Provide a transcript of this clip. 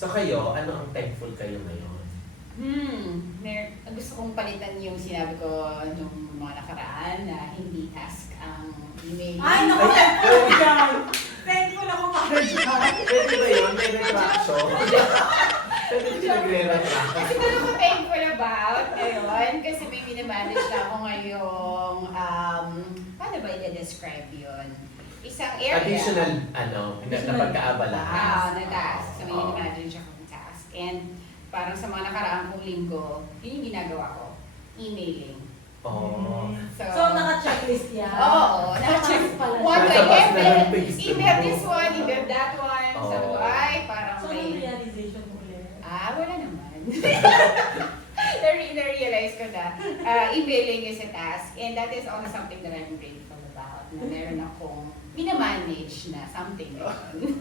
So kayo, ano ang thankful kayo ngayon? Gusto kong palitan yung sinabi ko nung mga nakaraan na hindi task ang email. Ay, naku, thankful yan! Thankful ako para dyan. Pwede ba yun? May retraction? Pwede ba nagre-retraction? Kasi ano ko thankful about ngayon? Kasi may minamanage na ako ngayong, paano ba i-describe yun? Isang area. Additional, na pagkaabala. Na task. So may minamanage akong task. And parang sa mga nakaraang kong linggo, yun yung ginagawa ko. Emailing. Oh. So, naka-checklist yan? Oo, naka-check pala. One Nasa by bus na lang email, paste email mo. this one, email that one. Oo. Sabi ko, ay, parang So, may... yung realization mo ulit? Wala naman. Na-realize ko na emailing is a task and that is also something that I'm grateful about. Na meron akong minamanage na something na yun.